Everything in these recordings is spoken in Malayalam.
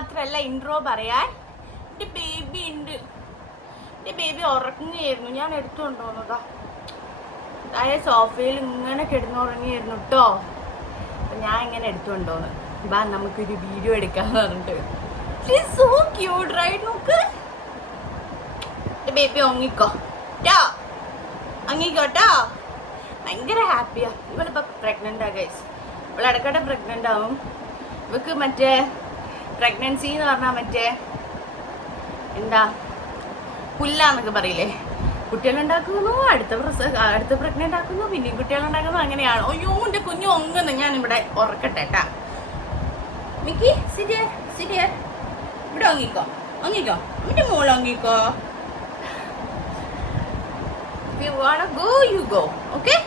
മാത്രല്ല ഇൻട്രോ പറയാൻ എൻ്റെ ബേബി ഉണ്ട്. എൻ്റെ ബേബി ഉറങ്ങുകയായിരുന്നു, ഞാൻ എടുത്തുകൊണ്ടുവന്നതാ. അതായ സോഫയിൽ ഇങ്ങനെ കിടന്നുറങ്ങിയായിരുന്നു കേട്ടോ. അപ്പം ഞാൻ ഇങ്ങനെ എടുത്തുകൊണ്ടുവന്നു. ബാ നമുക്കൊരു വീഡിയോ എടുക്കാന്ന് പറഞ്ഞിട്ട്. So cute right. നോക്ക് എൻ്റെ ബേബി ഉറങ്ങിക്കോ ട്ടോ, ഉറങ്ങിക്കോട്ടോ. ഭയങ്കര ഹാപ്പിയാ. ഇവളിപ്പോൾ പ്രഗ്നൻ്റാ ഗൈസ്. ഇവൾ ഇടയ്ക്കിടെ പ്രഗ്നൻ്റ് ആവും. ഇവക്ക് മറ്റേ പ്രഗ്നൻസി എന്ന് പറഞ്ഞാൽ മറ്റേ എന്താ പുല്ലാന്നൊക്കെ പറയില്ലേ, കുട്ടികളുണ്ടാക്കുന്നു, അടുത്ത പ്രഗ്നൻ്റ് ആക്കുന്നു, പിന്നെയും കുട്ടികളുണ്ടാക്കുന്നു, അങ്ങനെയാണ്. അയ്യോ എൻ്റെ കുഞ്ഞു ഒങ്ങുന്നു. ഞാൻ ഇവിടെ ഉറക്കട്ടെ ട്ടാ. മിക്കി സിറ്റിയർ ഇവിടെ ഒങ്ങിക്കോ, ഒങ്ങിക്കോ, എൻ്റെ മോള് ഒങ്ങിക്കോ. You wanna go, you go. Okay?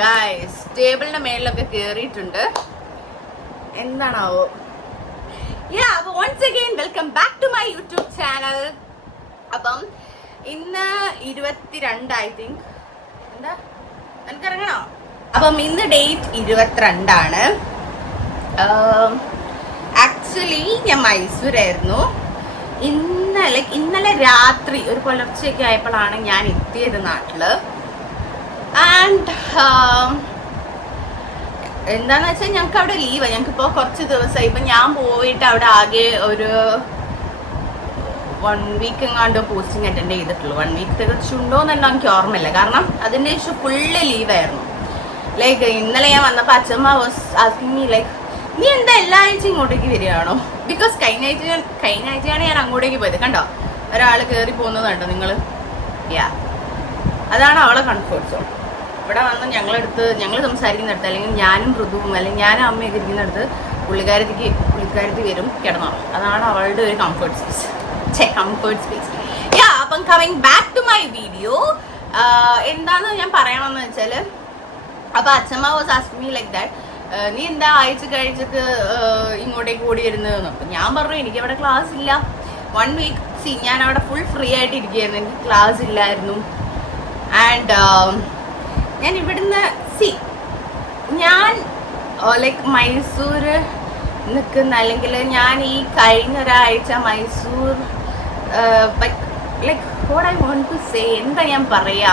Guys, ടേബിളിന്റെ മേളിലൊക്കെ കേറിയിട്ടുണ്ട്. എന്താണാവോ? അപ്പോൾ once again welcome back to my YouTube channel. അപ്പം ഇന്ന് 22 ഐ തിങ്ക്. എന്താ എനിക്കിറങ്ങണോ? അപ്പം ഇന്ന് ഡേറ്റ് 22 ആക്ച്വലി ഞാൻ മൈസൂരായിരുന്നു. ഇന്നലെ രാത്രി ഒരു പുലർച്ചയൊക്കെ ആയപ്പോഴാണ് ഞാൻ എത്തിയത് നാട്ടില്. ആൻഡ് എന്താന്ന് വെച്ചാൽ ഞങ്ങൾക്ക് അവിടെ ലീവാണ്. ഞങ്ങൾക്കിപ്പോൾ കുറച്ച് ദിവസമായി. ഇപ്പം ഞാൻ പോയിട്ട് അവിടെ ആകെ ഒരു 1 വീക്ക് എങ്ങാണ്ടോ പോസ്റ്റിംഗ് അറ്റൻഡ് ചെയ്തിട്ടുള്ളൂ. 1 വീക്ക് തികച്ചുണ്ടോയെന്നല്ല എനിക്ക് ഓർമ്മയില്ല. കാരണം അതിൻ്റെ ശേഷം ഫുള്ള് ലീവായിരുന്നു. ലൈക്ക് ഇന്നലെ ഞാൻ വന്നപ്പോൾ അച്ഛമ്മ വാസ് ആസ്കിങ് മീ ലൈക്ക് നീ എന്താ എല്ലാ ആഴ്ചയും ഇങ്ങോട്ടേക്ക് വരികയാണോ? ബിക്കോസ് കഴിഞ്ഞ ആഴ്ചയാണ് ഞാൻ അങ്ങോട്ടേക്ക് പോയത്. കണ്ടോ ഒരാൾ കയറി പോകുന്നത് കണ്ടോ നിങ്ങൾ? അതാണ് അവളെ കംഫർട്ട് സോൺ. ഇവിടെ വന്ന് ഞങ്ങൾ സംസാരിക്കുന്നിടത്ത്, അല്ലെങ്കിൽ ഞാനും മൃദുവും അല്ലെങ്കിൽ ഞാനും അമ്മയൊക്കെ ഇരിക്കുന്നിടത്ത് പുള്ളിക്കാരത്തി വരും കിടന്നോളും. അതാണ് അവളുടെ ഒരു കംഫർട്ട് സ്പേസ്. അപ്പം coming back to my video, എന്താന്ന് ഞാൻ പറയണമെന്ന് വെച്ചാൽ, അപ്പൊ അച്ഛമ്മ was asking me like that നീ എന്താ ആഴ്ച കഴിച്ചിട്ട് ഇങ്ങോട്ടേക്ക് ഓടി വരുന്നതെന്ന്. അപ്പം ഞാൻ പറഞ്ഞു എനിക്കവിടെ ക്ലാസ് ഇല്ല. 1 വീക്ക് ഞാൻ അവിടെ ഫുൾ ഫ്രീ ആയിട്ട് ഇരിക്കുകയായിരുന്നു. എനിക്ക് ക്ലാസ് ഇല്ലായിരുന്നു. ആൻഡ് ഞാൻ ഇവിടുന്ന് ഞാൻ ലൈക്ക് മൈസൂർ നിൽക്കുന്ന, അല്ലെങ്കിൽ ഞാൻ ഈ കഴിഞ്ഞ ഒരാഴ്ച Mysore like what I want to say, എന്താ ഞാൻ പറയാ,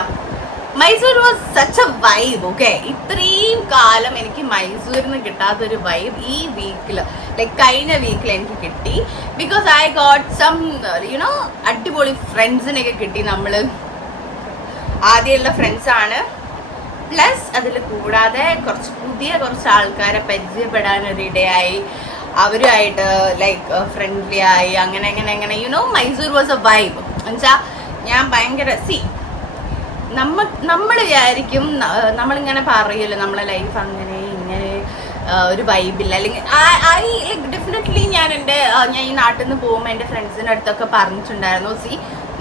Mysore was such a vibe. Okay, ഇത്രയും കാലം എനിക്ക് മൈസൂരിൽ നിന്ന് കിട്ടാത്തൊരു വൈബ് ഈ വീക്കിൽ, ലൈക്ക് കഴിഞ്ഞ വീക്കിൽ എനിക്ക് കിട്ടി. Because I got some you know അടിപൊളി ഫ്രണ്ട്സിനെയൊക്കെ കിട്ടി. നമ്മൾ ആദ്യമുള്ള ഫ്രണ്ട്സാണ്. പ്ലസ് അതിൽ കൂടാതെ കുറച്ച് ആൾക്കാരെ പരിചയപ്പെടാനൊരിടയായി. അവരുമായിട്ട് ലൈക്ക് ഫ്രണ്ട്ലി ആയി. അങ്ങനെ you know Mysore was A vibe. എന്നുവെച്ചാൽ ഞാൻ ഭയങ്കര നമ്മൾ വിചാരിക്കും, നമ്മളിങ്ങനെ പറയുമല്ലോ നമ്മളെ ലൈഫ് അങ്ങനെ ഇങ്ങനെ ഒരു വൈബില്ല, അല്ലെങ്കിൽ ലൈക്ക് ഡെഫിനറ്റ്ലി ഞാൻ ഈ നാട്ടിൽ നിന്ന് പോകുമ്പോൾ എൻ്റെ ഫ്രണ്ട്സിൻ്റെ അടുത്തൊക്കെ പറഞ്ഞിട്ടുണ്ടായിരുന്നു,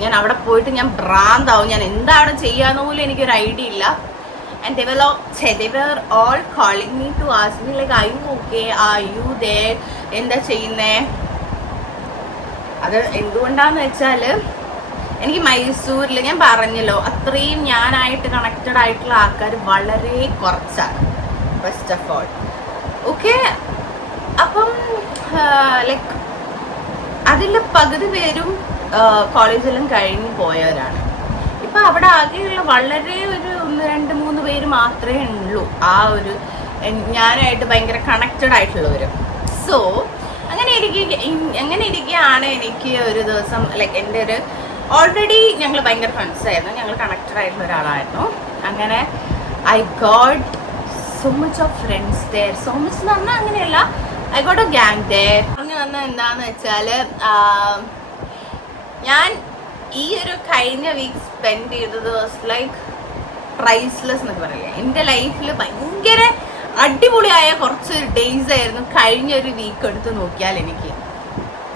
ഞാൻ അവിടെ പോയിട്ട് ഞാൻ ഭ്രാന്താവും, ഞാൻ എന്താണ് ചെയ്യാന്ന് പോലും എനിക്കൊരു ഐഡിയ ഇല്ല. And they were all calling me to ask me like are you okay, are you there, എന്താ ചെയ്യുന്നേ. അത് എന്തുകൊണ്ടാന്ന് വെച്ചാൽ എനിക്ക് മൈസൂരിൽ ഞാൻ പറഞ്ഞല്ലോ അത്രയും ഞാനായിട്ട് കണക്റ്റഡ് ആയിട്ടുള്ള ആൾക്കാർ വളരെ കുറച്ചാണ് ഫസ്റ്റ് ഓഫ് ഓൾ. ഓക്കെ, അപ്പം ലൈക്ക് അതിൽ പകുതി പേരും കോളേജെല്ലാം കഴിഞ്ഞ് പോയവരാണ്. ഇപ്പം അവിടെ ആകെയുള്ള വളരെ ഒരു 1-2-3 പേര് മാത്രമേ ഉള്ളൂ ആ ഒരു ഞാനായിട്ട് ഭയങ്കര കണക്റ്റഡ് ആയിട്ടുള്ളവർ. സോ അങ്ങനെ ഇരിക്കുകയാണ് എനിക്ക് ഒരു ദിവസം ലൈക്ക് എൻ്റെ ഒരു ഓൾറെഡി ഞങ്ങൾ ഭയങ്കര ഫ്രണ്ട്സ് ആയിരുന്നു, ഞങ്ങൾ കണക്റ്റഡ് ആയിട്ടുള്ള ഒരാളായിരുന്നു. അങ്ങനെ I got so much of friends there. So much എന്ന് പറഞ്ഞാൽ അങ്ങനെയല്ല, I got a gang there. പറഞ്ഞു വന്നത് എന്താണെന്ന് വെച്ചാൽ, ഞാൻ ഈ ഒരു കഴിഞ്ഞ വീക്ക് സ്പെൻഡ് ചെയ്തത് വാസ് ലൈക്ക് പ്രൈസ്ലെസ് എന്നൊക്കെ പറയില്ലേ. എൻ്റെ ലൈഫിൽ ഭയങ്കര അടിപൊളിയായ കുറച്ച് ഡേയ്സ് ആയിരുന്നു കഴിഞ്ഞ ഒരു വീക്ക് എടുത്ത് നോക്കിയാൽ. എനിക്ക്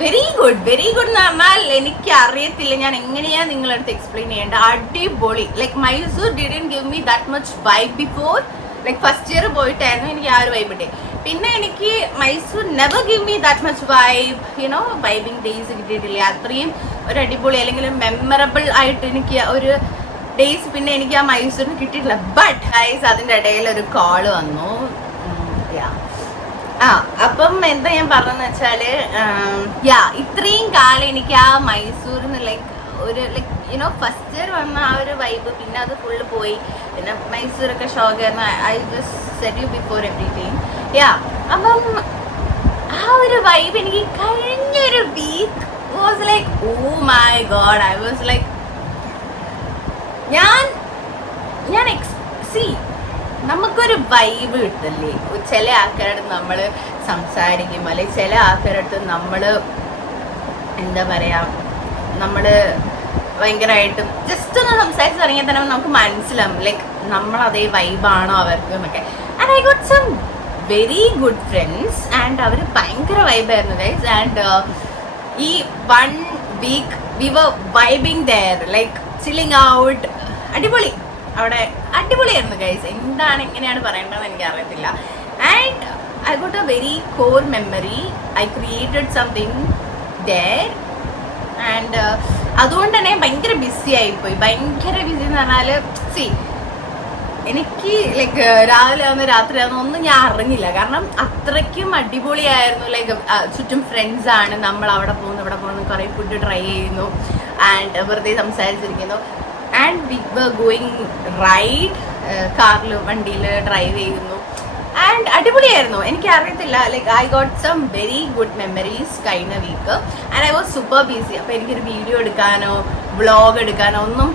വെരി ഗുഡ് എന്ന് പറഞ്ഞാൽ എനിക്ക് അറിയത്തില്ല ഞാൻ എങ്ങനെയാ നിങ്ങളടുത്ത് എക്സ്പ്ലെയിൻ ചെയ്യേണ്ട. അടിപൊളി, like Mysore didn't give me that much vibe before. Like first year പോയിട്ടായിരുന്നു എനിക്ക് ആ ഒരു വൈബ് കിട്ടി. പിന്നെ എനിക്ക് Mysore never give me that much vibe, you know vibing days കിട്ടിയിട്ടില്ല. അത്രയും ഒരു അടിപൊളി അല്ലെങ്കിൽ മെമ്മറബിൾ ആയിട്ട് എനിക്ക് ഒരു ഡേയ്സ് പിന്നെ എനിക്ക് ആ മൈസൂരിന് കിട്ടിയിട്ടില്ല. ബട്ട് ഗൈസ് അതിൻ്റെ ഇടയിൽ ഒരു കോള് വന്നു. ആ അപ്പം എന്താ ഞാൻ പറഞ്ഞെന്ന് വെച്ചാല് ഇത്രയും കാലം എനിക്ക് ആ മൈസൂരിന്ന് ലൈക്ക് ഒരു ലൈക്ക് യുനോ ഫസ്റ്റ് ഇയർ വന്ന ആ ഒരു വൈബ്, പിന്നെ അത് ഫുള്ള് പോയി. പിന്നെ മൈസൂരൊക്കെ ഷോക്കായിരുന്നു. I just set you before everything. അപ്പം ആ ഒരു വൈബ് എനിക്ക് കഴിഞ്ഞൊരു week was like oh my God. I was like ഞാൻ നമുക്കൊരു വൈബ് കിട്ടില്ലേ ചില ആൾക്കാരുടെ നമ്മൾ സംസാരിക്കും, അല്ലെങ്കിൽ ചില ആൾക്കാരുടെ നമ്മൾ എന്താ പറയാ, നമ്മൾ ഭയങ്കരമായിട്ടും ജസ്റ്റ് ഒന്ന് സംസാരിച്ച് തുടങ്ങിയാൽ തന്നെ നമുക്ക് മനസ്സിലാവും ലൈക്ക് നമ്മൾ അതേ വൈബാണോ അവർക്ക് എന്നൊക്കെ. And I got some very good friends and അവർ ഭയങ്കര വൈബായിരുന്നു ഗൈസ്. ആൻഡ് ഈ 1 week we were vibing there like chilling out. അടിപൊളി, അവിടെ അടിപൊളിയായിരുന്നു ഗൈസ്. എങ്ങനെയാണ് പറയേണ്ടതെന്ന് എനിക്ക് അറിയത്തില്ല. And I got a very core memory. I created something there. And അതുകൊണ്ട് തന്നെ ഭയങ്കര ബിസി ആയിപ്പോയി. ഭയങ്കര ബിസി എന്ന് പറഞ്ഞാൽ എനിക്ക് ലൈക്ക് രാവിലെ ആവുന്ന രാത്രി ആവുന്ന ഒന്നും ഞാൻ അറിഞ്ഞില്ല. കാരണം അത്രയ്ക്കും അടിപൊളിയായിരുന്നു. ലൈക്ക് ചുറ്റും ഫ്രണ്ട്സ് ആണ്, നമ്മൾ അവിടെ പോകുന്നു ഇവിടെ പോകുന്നു, കുറേ ഫുഡ് ട്രൈ ചെയ്യുന്നു ആൻഡ് വെറുതെ സംസാരിച്ചിരിക്കുന്നു. And we were going ride, കാറിൽ വണ്ടിയിൽ ഡ്രൈവ് ചെയ്യുന്നു. ആൻഡ് അടിപൊളിയായിരുന്നു. എനിക്ക് അറിയത്തില്ല like I got some very good memories കഴിഞ്ഞ week. And I was super busy. അപ്പോൾ എനിക്കൊരു വീഡിയോ എടുക്കാനോ വ്ളോഗ് എടുക്കാനോ ഒന്നും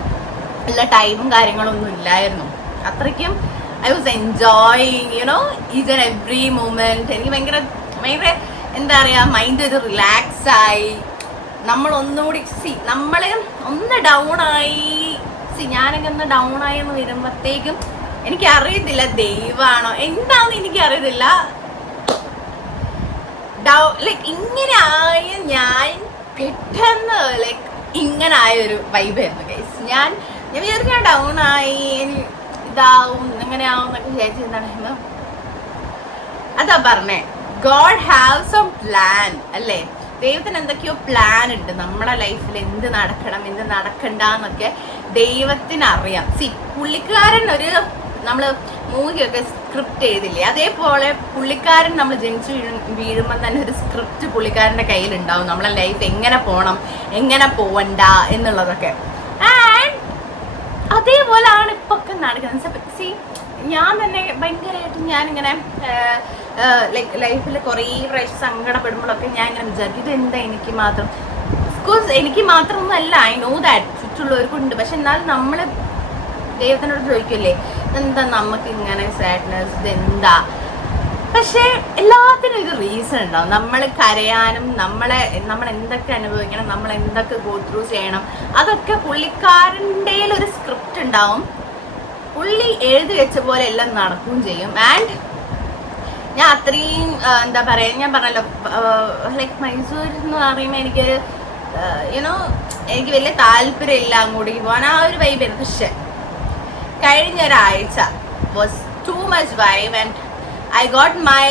ഉള്ള ടൈമും കാര്യങ്ങളൊന്നും ഇല്ലായിരുന്നു. അത്രയ്ക്കും I was enjoying you know each and every moment. എനിക്ക് ഭയങ്കര എന്താ പറയുക, മൈൻഡ് ഒരു റിലാക്സ് ആയി. നമ്മളൊന്നുകൂടി നമ്മളെ ഒന്ന് ഡൗൺ ആയി. ഞാനൊക്കെ ഒന്ന് ഡൗൺ ആയി എന്ന് വരുമ്പോഴത്തേക്കും എനിക്കറിയത്തില്ല ദൈവമാണോ എന്താണെന്ന് എനിക്കറിയത്തില്ല. ലൈക്ക് ഇങ്ങനെ ആയ ഞാൻ പെട്ടെന്ന് ലൈക്ക് ഇങ്ങനെ ആയൊരു വൈബായിരുന്നു ഗൈസ്. ഞാൻ വിചാരിച്ചു ഞാൻ ഡൗൺ ആയി, ഇതാവും എങ്ങനെയാവും എന്നൊക്കെ വിചാരിച്ചിരുന്നാണ്. അതാ പറഞ്ഞേ, ഗോഡ് ഹാവ് സം പ്ലാൻ അല്ലേ. ദൈവത്തിന് എന്തൊക്കെയോ പ്ലാൻ ഉണ്ട് നമ്മുടെ ലൈഫിൽ, എന്ത് നടക്കണം എന്ത് നടക്കണ്ടെന്നൊക്കെ ദൈവത്തിന് അറിയാം. പുള്ളിക്കാരൻ ഒരു നമ്മൾ മൂവിയൊക്കെ സ്ക്രിപ്റ്റ് ചെയ്തില്ലേ, അതേപോലെ പുള്ളിക്കാരൻ നമ്മൾ ജനിച്ചു വീഴുമ്പോൾ തന്നെ ഒരു സ്ക്രിപ്റ്റ് പുള്ളിക്കാരൻ്റെ കയ്യിലുണ്ടാവും. നമ്മളെ ലൈഫ് എങ്ങനെ പോകണം എങ്ങനെ പോവണ്ട എന്നുള്ളതൊക്കെ. ആൻഡ് അതേപോലെയാണ് ഇപ്പൊ ഒക്കെ നടക്കുന്നത്. ഞാൻ തന്നെ ഭയങ്കരമായിട്ട് ഞാനിങ്ങനെ ലൈക്ക് ലൈഫിൽ കുറേ പ്രാവശ്യം സങ്കടപ്പെടുമ്പോഴൊക്കെ ഞാൻ ഇങ്ങനെ വിചാരിക്കും ഇതെന്താ എനിക്ക് മാത്രം. ഓഫ്കോഴ്സ് എനിക്ക് മാത്രമൊന്നുമല്ല, ഐ നോ ദാറ്റ് ചുറ്റുള്ളവർക്കുണ്ട്. പക്ഷെ എന്നാലും നമ്മൾ ദൈവത്തിനോട് ചോദിക്കില്ലേ എന്താ നമുക്ക് ഇങ്ങനെ സാഡ്നെസ് ഇതെന്താ. പക്ഷെ എല്ലാത്തിനും ഒരു റീസൺ ഉണ്ടാവും. നമ്മൾ കരയാനും നമ്മൾ എന്തൊക്കെ അനുഭവിക്കണം, നമ്മൾ എന്തൊക്കെ ഗോ ത്രൂ ചെയ്യണം, അതൊക്കെ പുള്ളിക്കാരൻ്റെ ഒരു സ്ക്രിപ്റ്റ് ഉണ്ടാവും. പുള്ളി എഴുതി വെച്ച പോലെ എല്ലാം നടക്കുകയും ചെയ്യും. ആൻഡ് ഞാൻ അത്രയും എന്താ പറയുക, ഞാൻ പറഞ്ഞല്ലോ ലൈക്ക് മൈസൂർ എന്ന് പറയുമ്പോൾ എനിക്കൊരു യുനോ എനിക്ക് വലിയ താല്പര്യമില്ല അങ്ങോട്ടേക്ക് പോകാൻ. ആ ഒരു വൈബായിരുന്നു. പക്ഷെ കഴിഞ്ഞ ഒരാഴ്ച was too much vibe and I got my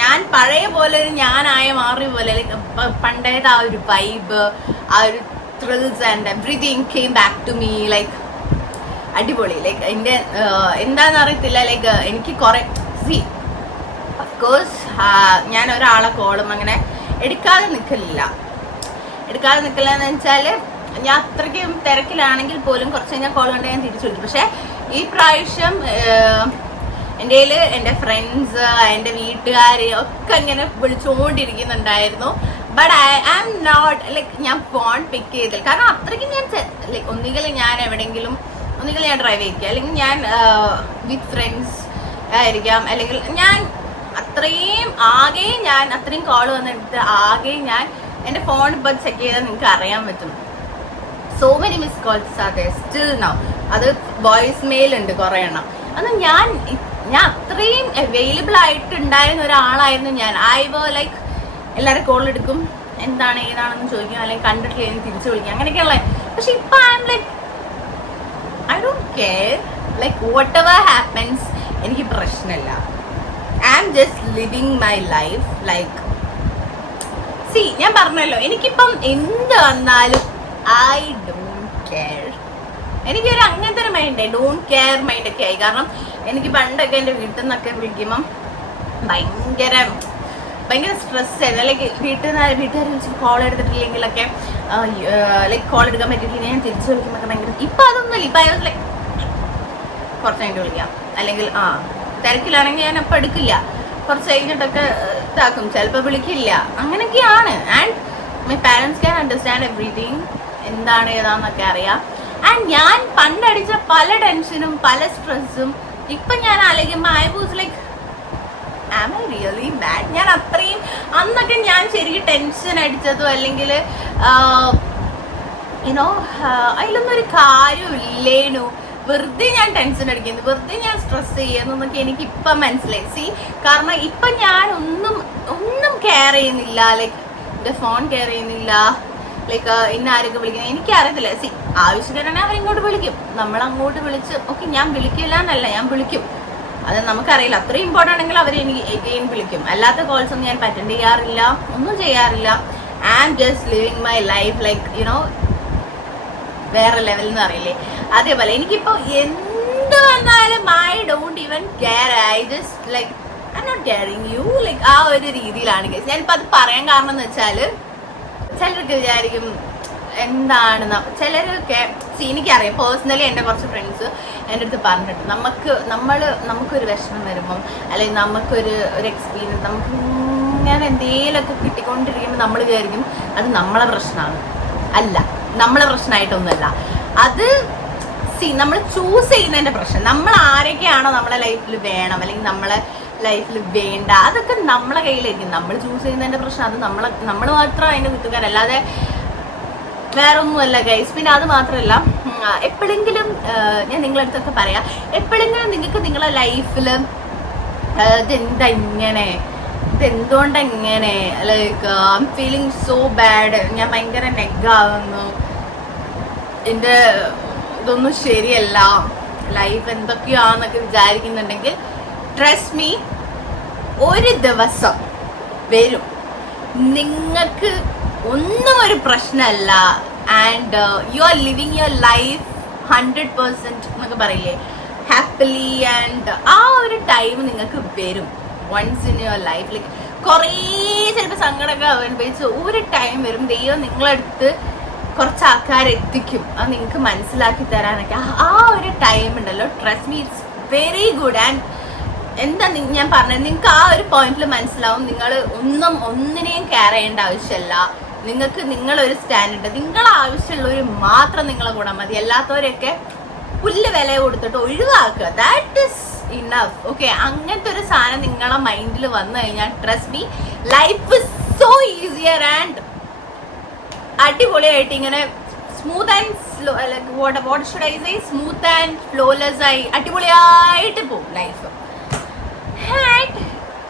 ഞാൻ പഴയ പോലെ ഒരു ഞാനായ മാറിയ പോലെ ലൈക്ക് പണ്ടേത് ആ ഒരു വൈബ്, ആ ഒരു thrills and everything came back to me. Like അടിപൊളി. ലൈക്ക് എൻ്റെ എന്താണെന്ന് അറിയത്തില്ല. ലൈക്ക് എനിക്ക് കുറെ അഫ്കോഴ്സ് ഞാൻ ഒരാളെ കോളും അങ്ങനെ എടുക്കാതെ നിൽക്കില്ല എന്ന് വെച്ചാൽ ഞാൻ അത്രയ്ക്കും തിരക്കിലാണെങ്കിൽ പോലും കുറച്ച് കഴിഞ്ഞാൽ കോൾ കൊണ്ട് ഞാൻ തിരിച്ചു വിളിക്കും. പക്ഷെ ഈ പ്രാവശ്യം എൻ്റെ കയ്യിൽ എൻ്റെ ഫ്രണ്ട്സ് എൻ്റെ വീട്ടുകാർ ഒക്കെ ഇങ്ങനെ വിളിച്ചുകൊണ്ടിരിക്കുന്നുണ്ടായിരുന്നു. But I am not like ഞാൻ ഫോൺ പിക്ക് ചെയ്തില്ല. കാരണം അത്രയ്ക്കും ഞാൻ ലൈക്ക് ഒന്നുകിൽ ഞാൻ ഡ്രൈവ് ചെയ്യിക്കുക, അല്ലെങ്കിൽ ഞാൻ വിത്ത് ഫ്രണ്ട്സ് ആയിരിക്കാം, അല്ലെങ്കിൽ ഞാൻ അത്രയും കോൾ വന്നിട്ട് ഞാൻ എൻ്റെ ഫോൺ ഇപ്പോൾ ചെക്ക് ചെയ്താൽ നിങ്ങൾക്ക് അറിയാൻ പറ്റും. So many miss calls are there still now. അത് വോയിസ് മെയിൽ ഉണ്ട് കുറേ എണ്ണം. അന്ന് ഞാൻ അത്രയും അവൈലബിൾ ആയിട്ടുണ്ടായിരുന്ന ഒരാളായിരുന്നു ഞാൻ. ഐ വർ ലൈക്ക് എല്ലാവരും കോൾ എടുക്കും, എന്താണ് ഏതാണെന്ന് ചോദിക്കും, അല്ലെങ്കിൽ കണ്ടിട്ടില്ലെങ്കിൽ തിരിച്ചു വിളിക്കും, അങ്ങനെയൊക്കെയുള്ള. പക്ഷെ ഇപ്പം I am like I don't care. Like whatever happens എനിക്ക് പ്രശ്നമില്ല. I am just living my life. Like ഞാൻ പറഞ്ഞല്ലോ, എനിക്കിപ്പം എന്ത് വന്നാലും ഐ ഡോണ്ട് കെയർ. എനിക്കൊരു അങ്ങനത്തെ ഒരു മൈൻഡ്, ഡോണ്ട് കെയർ മൈൻഡൊക്കെ ആയി. കാരണം എനിക്ക് പണ്ടൊക്കെ എൻ്റെ വീട്ടിൽ നിന്നൊക്കെ വിളിക്കുമ്പം ഭയങ്കര ഭയങ്കര സ്ട്രെസ് ആയിരുന്നു. ലൈക്ക് വീട്ടുകാർ വിളിച്ച് കോൾ എടുത്തിട്ടില്ലെങ്കിലൊക്കെ ലൈക്ക് കോൾ എടുക്കാൻ പറ്റിയിട്ടില്ല ഞാൻ തിരിച്ചു വിളിക്കുമ്പോൾ ഭയങ്കര. ഇപ്പം അതൊന്നുമില്ല. ഇപ്പം അയാൾ ലൈക്ക് കുറച്ച് കഴിഞ്ഞിട്ട് വിളിക്കാം, അല്ലെങ്കിൽ തിരക്കിലാണെങ്കിൽ ഞാൻ അപ്പം എടുക്കില്ല, കുറച്ച് കഴിഞ്ഞിട്ടൊക്കെ ഇതാക്കും, ചിലപ്പോൾ വിളിക്കില്ല, അങ്ങനെയൊക്കെയാണ്. And my parents can understand everything, എന്താണ് ഏതാന്നൊക്കെ അറിയാം. ആൻഡ് ഞാൻ പണ്ടടിച്ച പല ടെൻഷനും പല സ്ട്രെസ്സും ഇപ്പം ഞാൻ ആലോചിക്കുമ്പോൾ I was like am I really bad. ഞാൻ അത്രയും അന്നൊക്കെ ഞാൻ ശരിക്കും ടെൻഷൻ അടിച്ചതോ അല്ലെങ്കിൽ യുനോ അതിലൊന്നും ഒരു കാര്യമില്ലേനു. വെറുതെ ഞാൻ ടെൻഷൻ അടിക്കുന്നു, വെറുതെ ഞാൻ സ്ട്രെസ് ചെയ്യുന്നൊക്കെ എനിക്ക് ഇപ്പം മനസ്സിലായി. കാരണം ഇപ്പം ഞാൻ ഒന്നും കെയർ ചെയ്യുന്നില്ല. ലൈക്ക് എൻ്റെ ഫോൺ കെയർ ചെയ്യുന്നില്ല. ലൈക്ക് ഇന്ന ആരൊക്കെ വിളിക്കുന്നത് എനിക്കറിയത്തില്ല. ആവശ്യക്കാരാണെങ്കിൽ അവരിങ്ങോട്ട് വിളിക്കും, നമ്മളങ്ങോട്ട് വിളിച്ച് ഓക്കെ ഞാൻ വിളിക്കില്ല എന്നല്ല, ഞാൻ വിളിക്കും. അത് നമുക്കറിയില്ല, അത്രയും ഇമ്പോർട്ടൻ്റ് ആണെങ്കിൽ അവർ എനിക്ക് എഗെയിൻ വിളിക്കും. അല്ലാത്ത കോൾസ് ഒന്നും ഞാൻ അറ്റൻഡ് ചെയ്യാറില്ല, ഒന്നും ചെയ്യാറില്ല. I am just living my life like you know വേറെ ലെവൽ എന്ന് അറിയില്ലേ, അതേപോലെ. എനിക്കിപ്പോ എന്ത് വന്നാലും I don't even care. I just like I not caring you, like ആ ഒരു രീതിയിലാണ് ഗൈസ്. ഞാനിപ്പോൾ അത് പറയാൻ കാരണം എന്ന് വെച്ചാൽ ചിലർക്ക് വിചാരിക്കും എന്താണ്, ചിലരൊക്കെ എനിക്കറിയാം പേഴ്സണലി എൻ്റെ കുറച്ച് ഫ്രണ്ട്സ് എൻ്റെ അടുത്ത് പറഞ്ഞിട്ടുണ്ട്, നമുക്കൊരു വിഷമം വരുമ്പം അല്ലെങ്കിൽ നമുക്കൊരു എക്സ്പീരിയൻസ് നമുക്ക് ഇങ്ങനെ എന്തെങ്കിലുമൊക്കെ കിട്ടിക്കൊണ്ടിരിക്കുമ്പോൾ നമ്മൾ വിചാരിക്കും അത് നമ്മളെ പ്രശ്നമാണ്. അല്ല, നമ്മളെ പ്രശ്നമായിട്ടൊന്നുമല്ല അത്. നമ്മൾ ചൂസ് ചെയ്യുന്നതിൻ്റെ പ്രശ്നം. നമ്മൾ ആരൊക്കെയാണോ നമ്മളെ ലൈഫിൽ വേണം അല്ലെങ്കിൽ നമ്മളെ ലൈഫിൽ വേണ്ട, അതൊക്കെ നമ്മളെ കയ്യിലായിരിക്കും. നമ്മൾ ചൂസ് ചെയ്യുന്നതിൻ്റെ പ്രശ്നം അത് നമ്മൾ മാത്രം അതിൻ്റെ കുത്തുകാരല്ലാതെ വേറെ ഒന്നുമല്ല ഗൈസ്. പിന്നെ അത് മാത്രമല്ല, എപ്പോഴെങ്കിലും ഞാൻ നിങ്ങളുടെ അടുത്തൊക്കെ പറയാം, എപ്പോഴെങ്കിലും നിങ്ങൾക്ക് നിങ്ങളെ ലൈഫിൽ ഇതെന്താ ഇങ്ങനെ, ഇതെന്തുകൊണ്ടെങ്ങനെ, like I am feeling so bad, ഞാൻ ഭയങ്കര നെഗാവുന്നു, എൻ്റെ ഇതൊന്നും ശരിയല്ല, ലൈഫ് എന്തൊക്കെയാന്നൊക്കെ വിചാരിക്കുന്നുണ്ടെങ്കിൽ ട്രസ്റ്റ് മീ, ഒരു ദിവസം വരും നിങ്ങൾക്ക് ഒന്നും ഒരു പ്രശ്നമല്ല. And you are living your life 100% എന്നൊക്കെ പറയില്ലേ, ഹാപ്പിലി. ആൻഡ് ആ ഒരു ടൈം നിങ്ങൾക്ക് വരും once in your life. Like കുറേ ചിലപ്പോൾ സങ്കടമൊക്കെ അനുഭവിച്ച് ഒരു ടൈം വരും, ദൈവം നിങ്ങളടുത്ത് കുറച്ച് ആൾക്കാരെത്തിക്കും, അത് നിങ്ങൾക്ക് മനസ്സിലാക്കി തരാനൊക്കെ. ആ ഒരു ടൈം ഉണ്ടല്ലോ, trust me, it's very good. And എന്താ ഞാൻ പറഞ്ഞത്, നിങ്ങൾക്ക് ആ ഒരു പോയിന്റിൽ മനസ്സിലാവും നിങ്ങൾ ഒന്നിനെയും കെയർ ചെയ്യേണ്ട ആവശ്യമില്ല. നിങ്ങൾക്ക് നിങ്ങളൊരു സ്റ്റാൻഡേർഡ്, നിങ്ങളെ ആവശ്യമുള്ളവർ മാത്രം നിങ്ങളെ കൂടെ മതി, അല്ലാത്തവരൊക്കെ പുല്ല് വില കൊടുത്തിട്ട് ഒഴിവാക്കുക. That is enough. ഓക്കെ, അങ്ങനത്തെ ഒരു സാധനം നിങ്ങളെ മൈൻഡിൽ വന്നു കഴിഞ്ഞാൽ trust me, life is so easier and അടിപൊളിയായിട്ട് ഇങ്ങനെ smooth and slow, what should I say, smooth and flawless ആയി അടിപൊളിയായിട്ട് പോകും ലൈഫ്. ആൻഡ്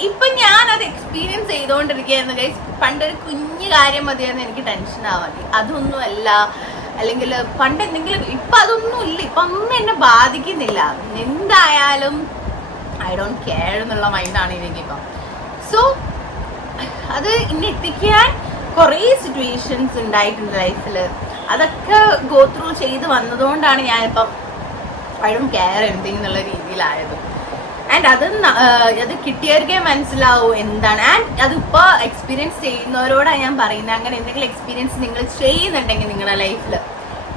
ഇപ്പൊ ഞാൻ അത് എക്സ്പീരിയൻസ് ചെയ്തുകൊണ്ടിരിക്കുകയായിരുന്നു ഗൈസ്. പണ്ടൊരു കുഞ്ഞു കാര്യം മതിയായിരുന്നു എനിക്ക് ടെൻഷൻ ആവാൻ, അതൊന്നും അല്ല. അല്ലെങ്കിൽ പണ്ട് എന്തെങ്കിലും, ഇപ്പൊ അതൊന്നും ഇല്ല, ഇപ്പൊ ഒന്നും എന്നെ ബാധിക്കുന്നില്ല. എന്തായാലും ഐ ഡോണ്ട് കെയർ എന്നുള്ള മൈൻഡാണ് എനിക്കിപ്പം. സോ അത് ഇന്നെ എത്തിക്കാൻ കുറേ സിറ്റുവേഷൻസ് ഉണ്ടായിട്ടുണ്ട് ലൈഫിൽ. അതൊക്കെ ഗോ ത്രൂ ചെയ്ത് വന്നതുകൊണ്ടാണ് ഞാനിപ്പം ഐ ഡോണ്ട് കെയർ എനിത്തിങ് എന്നുള്ള രീതിയിലായത്. ആൻഡ് അത് കിട്ടിയവർക്കേ മനസ്സിലാവും എന്താണ്. ആൻഡ് അതിപ്പോൾ എക്സ്പീരിയൻസ് ചെയ്യുന്നവരോടാണ് ഞാൻ പറയുന്നത്, അങ്ങനെ എന്തെങ്കിലും എക്സ്പീരിയൻസ് നിങ്ങൾ ചെയ്യുന്നുണ്ടെങ്കിൽ നിങ്ങളുടെ ലൈഫിൽ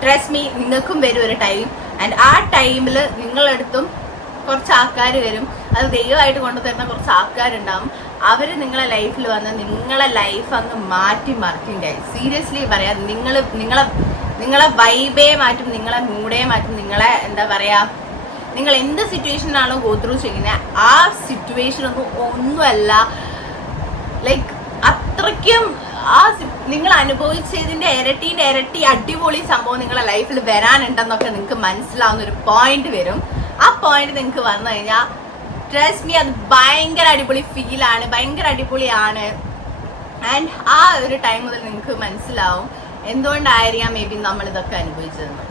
ട്രസ്റ്റ് മീ, നിങ്ങൾക്കും വരും ഒരു ടൈം. ആൻഡ് ആ ടൈമിൽ നിങ്ങളടുത്തും കുറച്ച് ആൾക്കാർ വരും, അത് ദൈവമായിട്ട് കൊണ്ടുതരുന്ന കുറച്ച് ആൾക്കാരുണ്ടാവും. അവർ നിങ്ങളെ ലൈഫിൽ വന്ന് നിങ്ങളെ ലൈഫ് അങ്ങ് മാറ്റി മറിക്കും ഗൈസ്. സീരിയസ്ലി പറയാം, നിങ്ങളെ വൈബേ മാറ്റും, നിങ്ങളെ മൂഡേ മാറ്റും, നിങ്ങളെ എന്താ പറയുക, നിങ്ങൾ എന്ത് സിറ്റുവേഷനാണോ ഗോ ത്രൂ ചെയ്യുന്നത് ആ സിറ്റുവേഷൻ ഒന്നുമല്ല ലൈക്ക് അത്രയ്ക്കും നിങ്ങൾ അനുഭവിച്ചതിന്റെ ഇരട്ടി അടിപൊളി സംഭവം നിങ്ങളുടെ ലൈഫിൽ വരാനുണ്ടെന്നൊക്കെ നിങ്ങൾക്ക് മനസ്സിലാവുന്ന ഒരു പോയിന്റ് വരും. ആ പോയിന്റ് നിങ്ങൾക്ക് വന്നു കഴിഞ്ഞാൽ ട്രസ്റ്റ് മീ, അത് ഭയങ്കര അടിപൊളി ഫീലാണ്, ഭയങ്കര അടിപൊളിയാണ്. ആൻഡ് ആ ഒരു ടൈം മുതൽ നിങ്ങൾക്ക് മനസ്സിലാവും എന്തുകൊണ്ടായിരിക്കാം മേ ബി നമ്മളിതൊക്കെ അനുഭവിച്ചതെന്ന്.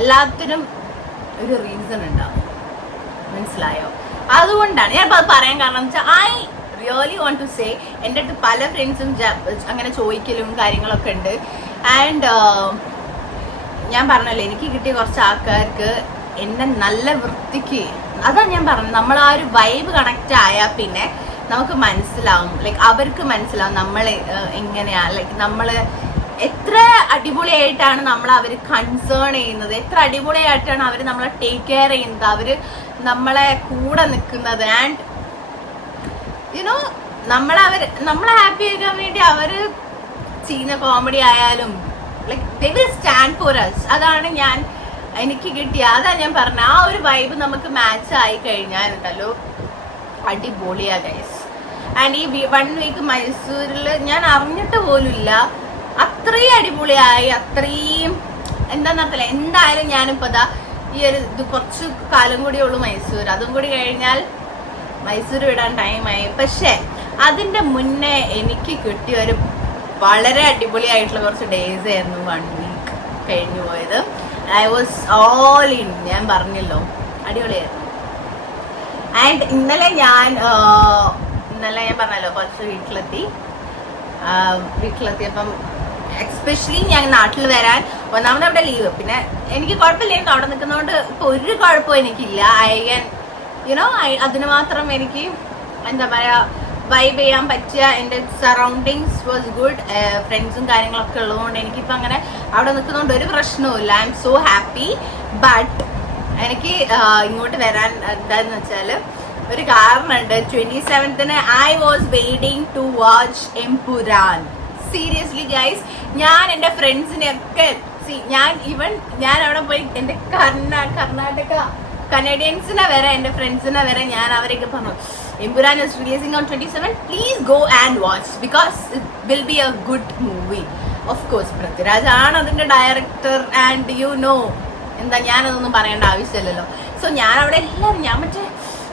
എല്ലാത്തിനും ഒരു റീസൺ ഉണ്ടാവും, മനസ്സിലായോ? അതുകൊണ്ടാണ് ഞാനിപ്പോൾ അത് പറയാൻ കാരണം എന്ന് വെച്ചാൽ I really want to say, എൻ്റെ അടുത്ത് പല ഫ്രണ്ട്സും അങ്ങനെ ചോദിക്കലും കാര്യങ്ങളൊക്കെ ഉണ്ട്. ആൻഡ് ഞാൻ പറഞ്ഞല്ലോ, എനിക്ക് കിട്ടിയ കുറച്ച് ആൾക്കാർക്ക് എന്നെ നല്ല വൃത്തിക്ക്, അതാണ് ഞാൻ പറഞ്ഞത്, നമ്മൾ ആ ഒരു വൈബ് കണക്റ്റ് ആയാൽ പിന്നെ നമുക്ക് മനസ്സിലാവും, ലൈക്ക് അവർക്ക് മനസ്സിലാവും നമ്മൾ എങ്ങനെയാ, ലൈക്ക് നമ്മൾ എത്ര അടിപൊളിയായിട്ടാണ് നമ്മൾ അവർ കൺസേൺ ചെയ്യുന്നത്, എത്ര അടിപൊളിയായിട്ടാണ് അവർ നമ്മളെ ടേക്ക് കെയർ ചെയ്യുന്നത്, അവർ നമ്മളെ കൂടെ നിൽക്കുന്നത്. ആൻഡ് യുനോ നമ്മളെ ഹാപ്പി ആക്കാൻ വേണ്ടി അവർ ചെയ്യുന്ന കോമഡി ആയാലും like they will stand for us. അതാണ് എനിക്ക് കിട്ടിയ, അതാ ഞാൻ പറഞ്ഞ ആ ഒരു വൈബ് നമുക്ക് മാച്ച് ആയി കഴിഞ്ഞാലുണ്ടല്ലോ അടിപൊളിയാ ഗൈസ്. ആൻഡ് ഈ 1 വീക്ക് മൈസൂരിൽ ഞാൻ അറിഞ്ഞിട്ട് പോലുമില്ല, അത്രയും അടിപൊളിയായി, അത്രയും എന്താന്നറിയില്ല. എന്തായാലും ഞാനിപ്പോൾ ഇതാ ഈ ഒരു ഇത് കുറച്ച് കാലം കൂടിയേ ഉള്ളൂ മൈസൂർ, അതും കൂടി കഴിഞ്ഞാൽ മൈസൂർ വിടാൻ ടൈമായി. പക്ഷേ അതിൻ്റെ മുന്നേ എനിക്ക് കിട്ടിയ ഒരു വളരെ അടിപൊളിയായിട്ടുള്ള കുറച്ച് ഡേയ്സ് ആയിരുന്നു 1 വീക്ക് കഴിഞ്ഞു പോയത്. ഐ വാസ് ഓൾ ഇൻ, ഞാൻ പറഞ്ഞല്ലോ അടിപൊളിയായിരുന്നു. ആൻഡ് ഇന്നലെ ഞാൻ പറഞ്ഞല്ലോ കുറച്ച് വീട്ടിലെത്തിയപ്പം എക്സ്പെഷ്യലി ഞാൻ നാട്ടിൽ വരാൻ ഒന്നാമത് അവിടെ ലീവ്, പിന്നെ എനിക്ക് കുഴപ്പമില്ലായിരുന്നു അവിടെ നിൽക്കുന്നതുകൊണ്ട് ഇപ്പോൾ ഒരു കുഴപ്പവും എനിക്കില്ല. അതിന് മാത്രം എനിക്ക് എന്താ പറയുക വൈബ് ചെയ്യാൻ പറ്റിയ എൻ്റെ സറൗണ്ടിങ്സ് വാസ് ഗുഡ്, ഫ്രണ്ട്സും കാര്യങ്ങളൊക്കെ ഉള്ളതുകൊണ്ട് എനിക്കിപ്പോൾ അങ്ങനെ അവിടെ നിൽക്കുന്നതുകൊണ്ട് ഒരു പ്രശ്നവുമില്ല. I am so happy. But എനിക്ക് ഇങ്ങോട്ട് വരാൻ എന്താന്ന് വെച്ചാൽ ഒരു കാരണമുണ്ട്. 27th I was waiting to watch Empuraan. Seriously guys, ഞാൻ എൻ്റെ ഫ്രണ്ട്സിനെയൊക്കെ ഞാൻ അവിടെ പോയി എൻ്റെ കർണാടക കനേഡിയൻസിനെ വരെ എൻ്റെ ഫ്രണ്ട്സിനെ വരെ ഞാൻ അവരൊക്കെ പറഞ്ഞു Empuraan is releasing on 27, please go and watch because it will be A good movie. Of course Prithviraj ആണ് അതിൻ്റെ ഡയറക്ടർ ആൻഡ് എന്താ ഞാനതൊന്നും പറയേണ്ട ആവശ്യമില്ലല്ലോ. സോ ഞാൻ അവിടെ എല്ലാവരും ഞാൻ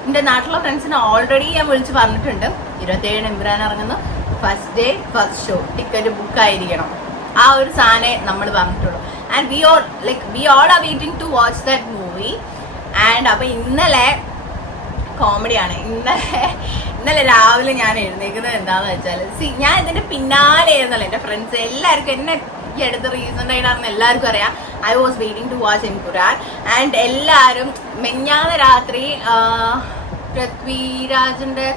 എൻ്റെ നാട്ടിലുള്ള ഫ്രണ്ട്സിനെ ഓൾറെഡി ഞാൻ വിളിച്ച് പറഞ്ഞിട്ടുണ്ട് 27 എംപുരാൻ ഇറങ്ങുന്നു, first day first show, ticket book ആയിരിക്കണം. ആ ഒരു സാധനമേ നമ്മൾ പറഞ്ഞിട്ടുള്ളൂ. And we all are waiting to watch that movie. And അപ്പം ഇന്നലെ കോമഡിയാണ്. ഇന്നലെ രാവിലെ ഞാൻ എഴുന്നേക്കുന്നത് എന്താണെന്ന് വെച്ചാൽ ഞാൻ ഇതിൻ്റെ പിന്നാലെ ആയിരുന്നല്ലോ. എൻ്റെ ഫ്രണ്ട്സ് എല്ലാവർക്കും എന്നെ ഈ അടുത്ത റീസെൻ്റ് ആയിട്ടാണെന്ന് എല്ലാവർക്കും അറിയാം. I was waiting to watch Empuraan. And എല്ലാവരും മെഞ്ഞാന്ന് രാത്രി പൃഥ്വിരാജിൻ്റെ